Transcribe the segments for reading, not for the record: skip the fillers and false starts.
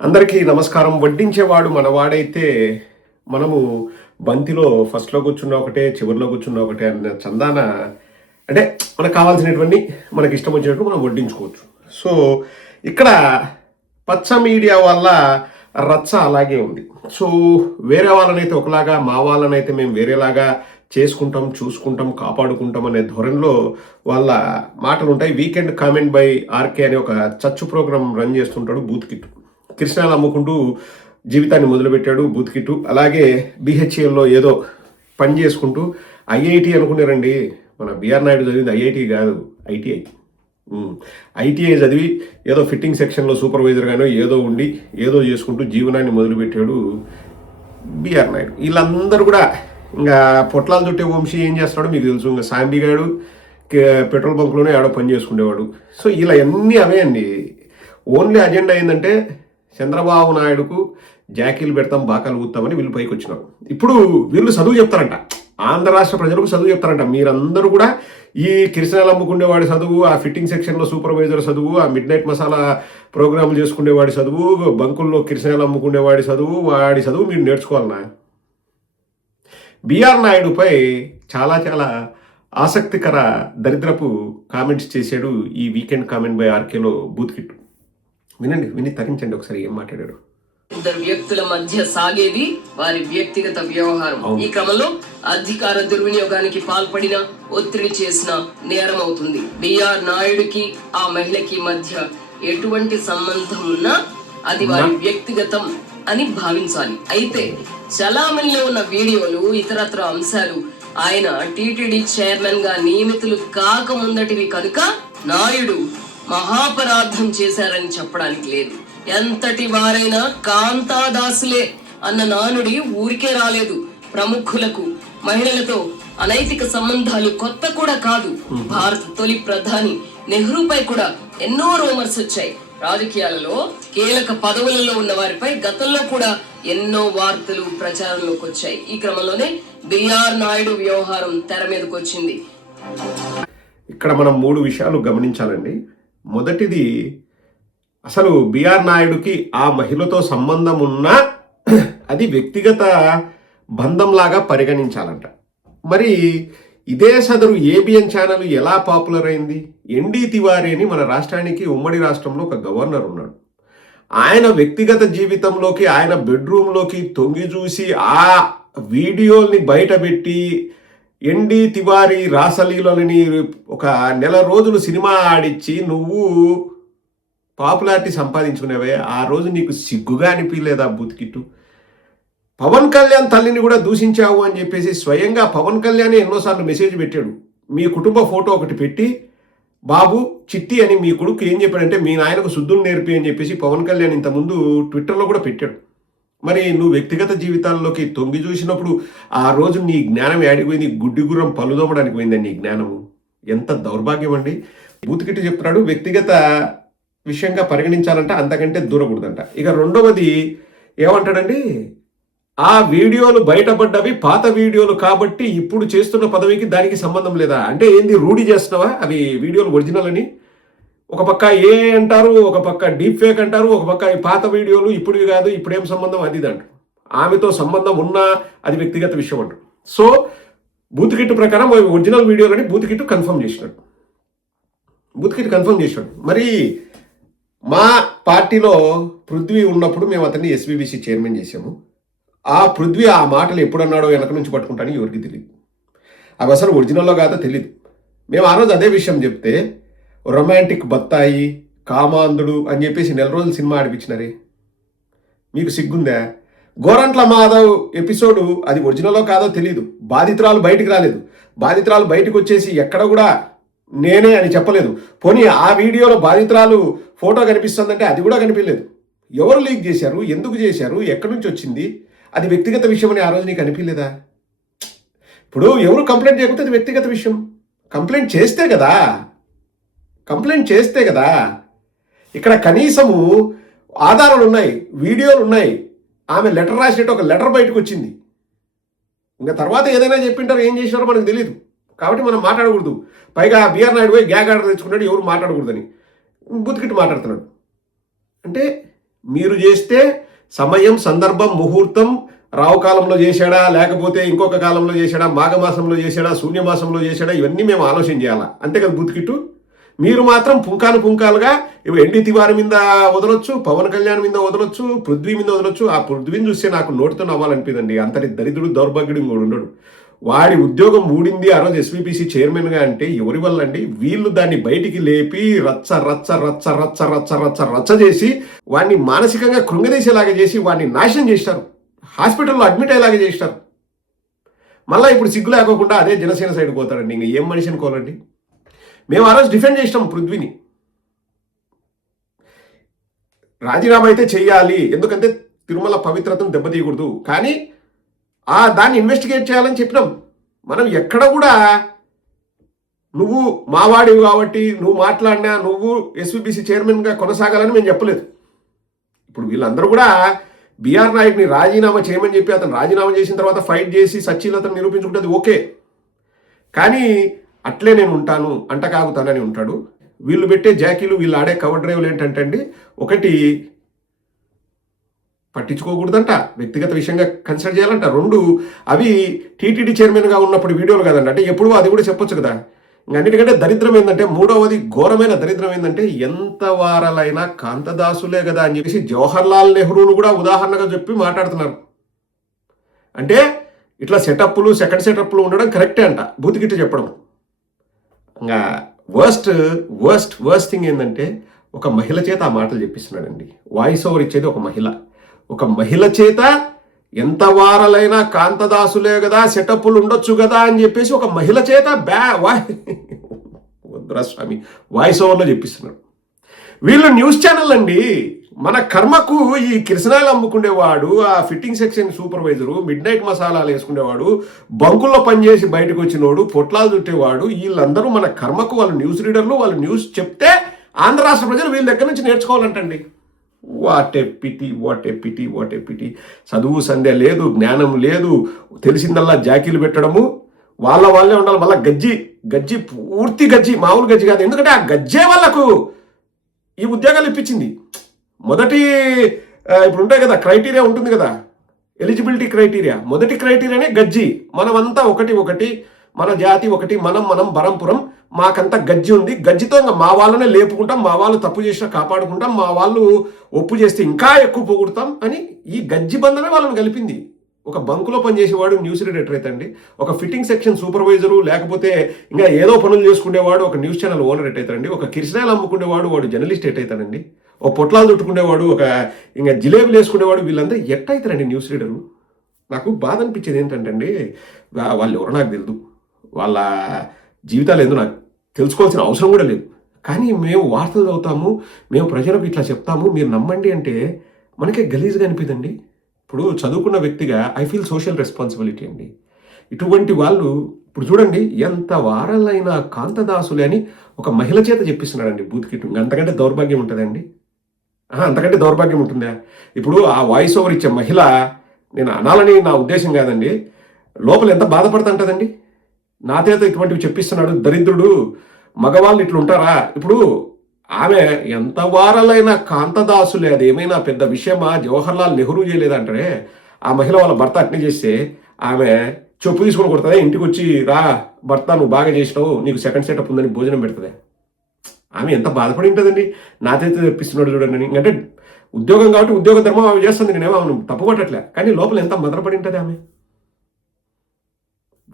అందరికీ నమస్కారం. వడ్డించేవాడు మనవాడైతే మనము బంతిలో ఫస్ట్‌లో కూర్చున్నా ఒకటే, చివరిలో కూర్చున్నా ఒకటే అన్న చందాన అంటే మనకు కావాల్సినటువంటి మనకి ఇష్టం వచ్చినట్టు మనం వడ్డించుకోవచ్చు. సో ఇక్కడ పచ్చ మీడియా వల్ల రచ్చ అలాగే ఉంది. సో వేరే వాళ్ళనైతే ఒకలాగా, మా వాళ్ళనైతే మేము వేరేలాగా చేసుకుంటాం, చూసుకుంటాం, కాపాడుకుంటాం అనే ధోరణిలో వాళ్ళ మాటలు ఉంటాయి. వీకెండ్ కామెంట్ బై ఆర్కే అనే ఒక చచ్చు ప్రోగ్రామ్ రన్ చేస్తుంటాడు బూత్ కిట్. కృష్ణాలు అమ్ముకుంటూ జీవితాన్ని మొదలుపెట్టాడు బూత్ కిట్టు. అలాగే బిహెచ్ఎల్లో ఏదో పని చేసుకుంటూ ఐఐటి అనుకున్నారండి. మన బిఆర్ నాయుడు చదివింది ఐఐటి కాదు, ఐటీఐ. ఐటీఐ చదివి ఏదో ఫిట్టింగ్ సెక్షన్లో సూపర్వైజర్గానో ఏదో ఉండి ఏదో చేసుకుంటూ జీవనాన్ని మొదలుపెట్టాడు బిఆర్ నాయుడు. వీళ్ళందరూ కూడా ఇంకా పొట్లాలు చుట్టే వంశీ ఏం చేస్తున్నాడో మీకు తెలుసు. ఇంకా సాంబిగాడు పెట్రోల్ బంక్లోనే ఆడో పని చేసుకునేవాడు. సో ఇలా అన్నీ అవే అండి. ఓన్లీ అజెండా ఏంటంటే చంద్రబాబు నాయుడుకు జాకీలు పెడతాం, బాకాలు ఊతామని వీళ్ళు పైకి వచ్చినారు. ఇప్పుడు వీళ్ళు చదువు చెప్తారంట, ఆంధ్ర రాష్ట్ర ప్రజలకు చదువు చెప్తారంట. మీరందరూ కూడా ఈ కిరసనాలు అమ్ముకునేవాడి చదువు, ఆ ఫిట్టింగ్ సెక్షన్లో సూపర్వైజర్ చదువు, ఆ మిడ్ నైట్ మసాలా ప్రోగ్రాములు చేసుకునేవాడి చదువు, బంకుల్లో కిరసనాలు అమ్ముకునేవాడి చదువు, వాడి చదువు మీరు నేర్చుకోవాలన్నా. బిఆర్ నాయుడుపై చాలా చాలా ఆసక్తికర దరిద్రపు కామెంట్స్ చేశాడు ఈ వీకెండ్ కామెంట్ బై ఆర్కేలో బూత్ కిట్. విని తరించండి ఒకసారి ఏం మాట్లాడాడు. ఇద్దరు వ్యక్తుల మధ్య సాగేది వారి వ్యక్తిగత వ్యవహారం. ఈ క్రమంలో అధికార దుర్వినియోగానికి పాల్పడిన, ఒత్తిడి చేసిన నేరం అవుతుంది. బిఆర్ నాయుడుకి ఆ మహిళకి మధ్య ఎటువంటి సంబంధం ఉన్నా అది వారి వ్యక్తిగతం అని భావించాలి. అయితే చలామణిలో ఉన్న వీడియోలు, ఇతరత్ర అంశాలు ఆయన టీటీడీ చైర్మన్ గా నియమితులు కాకముందటివి కనుక నాయుడు మహాపరాధం చేశారని చెప్పడానికి లేదు. ఎంతటి వారైనా కాంతాదాసులే అన్న నానుడి ఊరికే రాలేదు. ప్రముఖులకు మహిళలతో అనైతిక సంబంధాలు కొత్త కూడా కాదు. భారత తొలి ప్రధాని నెహ్రూపై కూడా ఎన్నో రూమర్స్ వచ్చాయి. రాజకీయాలలో కీలక పదవులలో ఉన్న వారిపై గతంలో కూడా ఎన్నో వార్తలు ప్రచారంలోకి వచ్చాయి. ఈ క్రమంలోనే బిఆర్ నాయుడు వ్యవహారం తెర మీదకి వచ్చింది. ఇక్కడ మనం 3 విషయాలు గమనించాలండి. మొదటిది, అసలు బిఆర్ నాయుడుకి ఆ మహిళతో సంబంధం ఉన్నా అది వ్యక్తిగత బంధంలాగా పరిగణించాలంట. మరి ఇదే సదరు ఏబిఎన్ ఛానల్ ఎలా పాపులర్ అయింది? ఎన్డి తివారీ అని మన రాష్ట్రానికి ఉమ్మడి రాష్ట్రంలో ఒక గవర్నర్ ఉన్నాడు. ఆయన వ్యక్తిగత జీవితంలోకి, ఆయన బెడ్రూమ్లోకి తొంగి చూసి ఆ వీడియోల్ని బయటపెట్టి ఎన్డి తివారీ రాసలీలని ఒక నెల రోజులు సినిమా ఆడిచ్చి నువ్వు పాపులారిటీ సంపాదించుకునేవే. ఆ రోజు నీకు సిగ్గుగా అనిపించలేదా బూత్ కిట్టు? పవన్ కళ్యాణ్ తల్లిని కూడా దూషించావు అని చెప్పేసి స్వయంగా పవన్ కళ్యాణ్ ఎన్నోసార్లు మెసేజ్ పెట్టాడు. మీ కుటుంబ ఫోటో ఒకటి పెట్టి, బాబు చిట్టి అని మీ కొడుకు ఏం చెప్పాడంటే మీ నాయనకు శుద్ధులు నేర్పి అని చెప్పేసి పవన్ కళ్యాణ్ ఇంతకుముందు ట్విట్టర్లో కూడా పెట్టాడు. మరి నువ్వు వ్యక్తిగత జీవితాల్లోకి తొంగి చూసినప్పుడు ఆ రోజు నీ జ్ఞానం ఏడిపోయింది? గుడ్డి గుర్రం పలుదోమడానికి పోయిందండి నీ జ్ఞానము. ఎంత దౌర్భాగ్యం అండి. బూత్ కిట్టు చెప్తున్నాడు వ్యక్తిగత విషయంగా పరిగణించాలంట, అంతకంటే దూరకూడదంట. ఇక రెండవది ఏమంటాడండి, ఆ వీడియోలు బయటపడ్డవి పాత వీడియోలు కాబట్టి ఇప్పుడు చేస్తున్న పదవికి దానికి సంబంధం లేదా అంటే ఏంది? రూఢి చేస్తున్నావా అవి వీడియోలు ఒరిజినల్ అని? ఒక పక్క ఏ అంటారు, ఒక పక్క డీప్ ఫేక్ అంటారు, ఒక పక్క ఈ పాత వీడియోలు ఇప్పుడువి కాదు, ఇప్పుడేం సంబంధం అది అంటారు. ఆమెతో సంబంధం ఉన్నా అది వ్యక్తిగత విషయం అంటారు. సో బూత్ కిట్ ప్రకారం ఒరిజినల్ వీడియోలని బూత్ కిట్ కన్ఫర్మ్ చేసినాడు. మరి మా పార్టీలో పృథ్వీ ఉన్నప్పుడు మేము అతన్ని ఎస్బీబీసీ చైర్మన్ చేసాము. ఆ పృథ్వీ ఆ మాటలు ఎప్పుడన్నాడో వెనక నుంచి పట్టుకుంటానని ఎవరికి తెలియదు. అవి అసలు ఒరిజినల్లో కాదో తెలియదు. మేము ఆ రోజు అదే విషయం చెప్తే రొమాంటిక్ బత్తాయి, కామాంధుడు అని చెప్పేసి 4 రోజులు సినిమా ఆడిపించినారే. మీకు సిగ్గుందా? గోరంట్ల మాధవ్ ఎపిసోడు అది ఒరిజినల్లో కాదో తెలియదు. బాధితురాలు బయటికి రాలేదు. బాధితురాలు బయటకు వచ్చేసి ఎక్కడ కూడా నేనే అని చెప్పలేదు. పోనీ ఆ వీడియోలో బాధితురాలు ఫోటో కనిపిస్తుందంటే అది కూడా కనిపించలేదు. ఎవరు లీక్ చేశారు, ఎందుకు చేశారు, ఎక్కడి నుంచి వచ్చింది, అది వ్యక్తిగత విషయం అని ఆ రోజు నీకు అనిపించలేదా? ఇప్పుడు ఎవరు కంప్లైంట్ చేయకపోతే అది వ్యక్తిగత విషయం. కంప్లైంట్ చేస్తే కదా. ఇక్కడ కనీసము ఆధారాలు ఉన్నాయి, వీడియోలు ఉన్నాయి. ఆమె లెటర్ రాసినట్టు ఒక లెటర్ బయటకు వచ్చింది. ఇంకా తర్వాత ఏదైనా చెప్పింటారో ఏం చేసినారో మనకు తెలియదు. కాబట్టి మనం మాట్లాడకూడదు. పైగా బిఆర్ నాయుడు పోయి గ్యాగ్ ఆర్డర్ తెచ్చుకున్నాడు, ఎవరు మాట్లాడకూడదని బూత్ కిట్ మాట్లాడుతున్నాడు. అంటే మీరు చేస్తే సమయం, సందర్భం, ముహూర్తం, రావుకాలంలో చేశాడా, లేకపోతే ఇంకొక కాలంలో చేశాడా, మాఘమాసంలో చేశాడా, శూన్యమాసంలో చేశాడా, ఇవన్నీ మేము ఆలోచన చేయాలా. అంతే కదా బూత్కిట్టు. మీరు మాత్రం పుంకాలుగా ఇవి ఎన్డీ తివారి మీద వదలొచ్చు, పవన్ కళ్యాణ్ మీద వదలొచ్చు, పృథ్వీ మీద వదలొచ్చు. ఆ పృథ్వీని చూస్తే నాకు నోటితో నవ్వాలనిపించండి. అంతటి దరిద్రుడు, దౌర్భాగ్యుడు ఇంకోడు ఉండడు. వాడి ఉద్యోగం ఊడింది ఆ రోజు ఎస్వీపీసీ చైర్మన్గా అంటే ఎవరి వల్ల అండి? వీళ్ళు దాన్ని బయటికి లేపి రచ్చ రచ్చ రచ్చ రచ్చ రచ్చ రచ్చ రచ్చ చేసి వాడిని మానసికంగా కృంగదీసేలాగా చేసి వాడిని నాశనం చేస్తారు. హాస్పిటల్లో అడ్మిట్ అయ్యేలాగా చేస్తారు. మళ్ళీ ఇప్పుడు సిగ్గు లేకోకుండా అదే జనసేన సైడ్ పోతారండి. ఇంక ఏం మనిషి అనుకోవాలండి? మేము ఆ రోజు డిఫెండ్ చేసినాం పృథ్వీని. రాజీనామా అయితే చెయ్యాలి, ఎందుకంటే తిరుమల పవిత్రతను దెబ్బతీయకూడదు, కానీ దాన్ని ఇన్వెస్టిగేట్ చేయాలని చెప్పినాం. మనం ఎక్కడ కూడా నువ్వు మావాడివి కాబట్టి నువ్వు మాట్లాడినా నువ్వు ఎస్వీబీసీ చైర్మన్గా కొనసాగాలని మేము చెప్పలేదు. ఇప్పుడు వీళ్ళందరూ కూడా బీఆర్ నాయుడిని రాజీనామా చేయమని చెప్పి అతను రాజీనామా చేసిన తర్వాత ఫైట్ చేసి సచ్చీలతను నిరూపించుకుంటుంది ఓకే, కానీ అట్లే నేను ఉంటాను అంటకాగుతానని ఉంటాడు. వీళ్ళు పెట్టే జాకీలు, వీళ్ళు ఆడే కవర్ డ్రైవ్లు ఏంటంటే అండి, ఒకటి పట్టించుకోకూడదంట, వ్యక్తిగత విషయంగా కన్సిడర్ చేయాలంట. రెండు, అవి టీటీడీ చైర్మన్గా ఉన్నప్పుడు వీడియోలు కదండి, అంటే ఎప్పుడు అది కూడా చెప్పొచ్చు కదా. అన్నిటికంటే దరిద్రం ఏంటంటే, మూడవది ఘోరమైన దరిద్రం ఏంటంటే, ఎంత వారలైనా కాంతదాసులే కదా అని చెప్పేసి జవహర్లాల్ నెహ్రూను కూడా ఉదాహరణగా చెప్పి మాట్లాడుతున్నారు. అంటే ఇట్లా సెటప్లు, సెకండ్ సెటప్లు ఉండడం కరెక్టే అంట బూతికిట్టు చెప్పడం. ఇంకా వర్స్ట్ థింగ్ ఏంటంటే, ఒక మహిళ చేత ఆ మాటలు చెప్పిస్తున్నాడండి. వాయిస్ ఓవర్ ఇచ్చేది ఒక మహిళ చేత ఎంత వారలైనా కాంతదాసులే కదా, సెటప్లు ఉండొచ్చు కదా అని చెప్పేసి ఒక మహిళ చేత వద్దురా స్వామి వాయిస్ ఓవర్లో చెప్పిస్తున్నారు. వీళ్ళు న్యూస్ ఛానల్ అండి. మన కర్మకు ఈ కిరసనాయలు అమ్ముకునేవాడు, ఆ fitting section supervisor, mid night మసాలాలు వేసుకునేవాడు, బంకుల్లో పనిచేసి బయటకు వచ్చినోడు, పొట్లాలు చుట్టేవాడు, వీళ్ళందరూ మన కర్మకు వాళ్ళు న్యూస్ రీడర్లు. వాళ్ళు న్యూస్ చెప్తే ఆంధ్ర రాష్ట్ర ప్రజలు వీళ్ళ దగ్గర నుంచి నేర్చుకోవాలంటండి. What a PT. చదువు సంధ్య లేదు, జ్ఞానం లేదు, తెలిసిందల్లా జాకీలు పెట్టడము, వాళ్ళే ఉండాలి. మళ్ళీ గజ్జి పూర్తి గజ్జి, మామూలు గజ్జి కాదు. ఎందుకంటే ఆ గజ్జే వాళ్ళకు ఈ ఉద్యోగాలు ఇప్పించింది. మొదటి ఇప్పుడు ఉంటాయి కదా క్రైటీరియా ఉంటుంది కదా, ఎలిజిబిలిటీ క్రైటీరియా. మొదటి క్రైటీరియానే గజ్జి. మనమంతా ఒకటి, మన జాతి ఒకటి, మనం బరంపురం, మాకంతా గజ్జి ఉంది. గజ్జితో ఇంకా మా వాళ్ళనే లేపుకుంటాం, మా వాళ్ళు తప్పు చేసినా కాపాడుకుంటాం, మా వాళ్ళు ఒప్పు చేస్తే ఇంకా ఎక్కువ పొగుడుతాం అని ఈ గజ్జి బంధమే వాళ్ళని కలిపింది. ఒక బంకులో పనిచేసేవాడు న్యూస్ రీడర్ అవుతాడండి, ఒక ఫిట్టింగ్ సెక్షన్ సూపర్వైజరు, లేకపోతే ఇంకా ఏదో పనులు చేసుకునేవాడు ఒక న్యూస్ ఛానల్ ఓనర్ అవుతాడండి, ఒక కిరసనాయలు అమ్ముకునేవాడు వాడు జర్నలిస్ట్ అవుతాడండి, ఒక పొట్లాలు చుట్టుకునేవాడు, ఒక ఇంకా జిలేబీలు వేసుకునేవాడు, వీళ్ళందరూ అవుతారండి న్యూస్ రీడరు. నాకు బాధ అనిపించేది ఏంటంటే అండి, వాళ్ళు ఎవరో నాకు తెలియదు, వాళ్ళ జీవితాలు ఏందో నాకు తెలుసుకోవాల్సిన అవసరం కూడా లేదు, కానీ మేము వార్తలు చదువుతాము, మేము ప్రజలకు ఇట్లా చెప్తాము, మీరు నమ్మండి అంటే మనకే గలీజ్గా అనిపిదండి. ఇప్పుడు చదువుకున్న వ్యక్తిగా ఐ ఫీల్ సోషల్ రెస్పాన్సిబిలిటీ అండి. ఇటువంటి వాళ్ళు ఇప్పుడు చూడండి, ఎంత వారాలైనా కాంతదాసులే అని ఒక మహిళ చేత చెప్పిస్తున్నాడండి బూత్కిట్టు. అంతకంటే దౌర్భాగ్యం ఉంటుందండి? అంతకంటే దౌర్భాగ్యం ఉంటుందా? ఇప్పుడు ఆ వాయిస్ ఓవర్ ఇచ్చే మహిళ, నేను అనాలని నా ఉద్దేశం కాదండి, లోపల ఎంత బాధపడుతుంటుందండి. నా చేత ఇటువంటివి చెప్పిస్తున్నాడు దరిద్రుడు, మగవాళ్ళు ఇట్లా ఉంటారా? ఇప్పుడు ఆమె ఎంత వారాలైనా కాంతదాసులే, అది ఏమైనా పెద్ద విషయమా? జవహర్లాల్ నెహ్రూ చేయలేదంటే ఆ మహిళ వాళ్ళ భర్త అట్నే చేస్తే ఆమె చెప్పు తీసుకొని కొడుతుంది, ఇంటికి వచ్చి రా భర్త నువ్వు బాగా చేసినావు, నీకు సెకండ్ సెటప్ ఉందని భోజనం పెడుతుంది. ఆమె ఎంత బాధపడి ఉంటుందండి. నా చేత తెప్పిస్తున్నాడు చూడండి. అంటే ఉద్యోగం కాబట్టి ఉద్యోగ ధర్మం ఆమె చేస్తుంది, నేనేమో ఆమెను తప్పుపట్టట్లే, కానీ లోపల ఎంత మదనపడి ఉంటుంది ఆమె.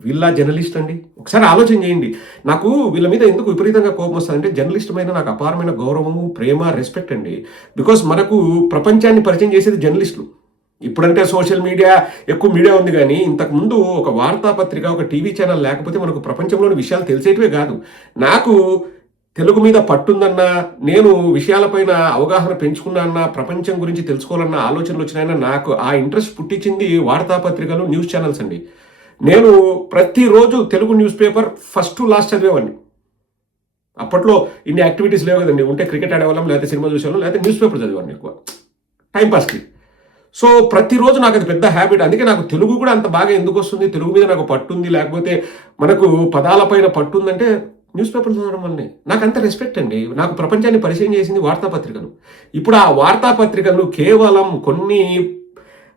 వీళ్ళ జర్నలిస్ట్ అండి, ఒకసారి ఆలోచన చేయండి. నాకు వీళ్ళ మీద ఎందుకు విపరీతంగా కోపం వస్తుందంటే, జర్నలిస్ట్ మీద నాకు అపారమైన గౌరవము, ప్రేమ, రెస్పెక్ట్ అండి. బికాస్ మనకు ప్రపంచాన్ని పరిచయం చేసేది జర్నలిస్టులు. ఇప్పుడంటే సోషల్ మీడియా, ఎక్కువ మీడియా ఉంది, కానీ ఇంతకుముందు ఒక వార్తాపత్రిక, ఒక టీవీ ఛానల్ లేకపోతే మనకు ప్రపంచంలోని విషయాలు తెలిసేటివే కాదు. నాకు తెలుగు మీద పట్టుందన్నా, నేను విషయాలపైన అవగాహన పెంచుకున్నా, ప్రపంచం గురించి తెలుసుకోవాలన్న ఆలోచనలు వచ్చినాయన్నా, నాకు ఆ ఇంట్రెస్ట్ పుట్టించింది వార్తాపత్రికలు, న్యూస్ ఛానల్స్ అండి. నేను ప్రతిరోజు Telugu news paper first to last చదివేవాడిని. అప్పట్లో ఇన్ని యాక్టివిటీస్ లేవు కదండి, ఉంటే క్రికెట్ ఆడేవాళ్ళం, లేకపోతే సినిమా చూసేవాళ్ళం, లేకపోతే న్యూస్ పేపర్ చదివేవాడిని ఎక్కువ టైంపాస్కి. సో ప్రతిరోజు నాకు అది పెద్ద హ్యాబిట్. అందుకే నాకు తెలుగు కూడా అంత బాగా ఎందుకు వస్తుంది, తెలుగు మీద నాకు పట్టుంది, లేకపోతే మనకు పదాల పైన పట్టుందంటే న్యూస్ పేపర్లు చదవడం వల్లనే. నాకు అంత రెస్పెక్ట్ అండి. నాకు ప్రపంచాన్ని పరిచయం చేసింది వార్తాపత్రికలు. ఇప్పుడు ఆ వార్తాపత్రికలు కేవలం కొన్ని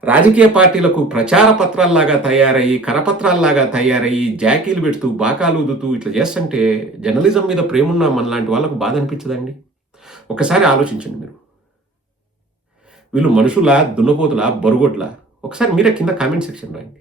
రాజకీయ పార్టీలకు ప్రచార పత్రాల్లాగా తయారయ్యి, కరపత్రాల్లాగా తయారయ్యి, జాకీలు పెడుతూ, బాకాలు ఊదుతూ ఇట్లా చేస్తుంటే జర్నలిజం మీద ప్రేమున్న మనలాంటి వాళ్ళకు బాధ అనిపించదండి? ఒకసారి ఆలోచించండి మీరు. వీళ్ళు మనుషులా, దున్నపోతులా, బొరుగొడ్లా? ఒకసారి మీరే కింద కామెంట్ సెక్షన్ రాయండి.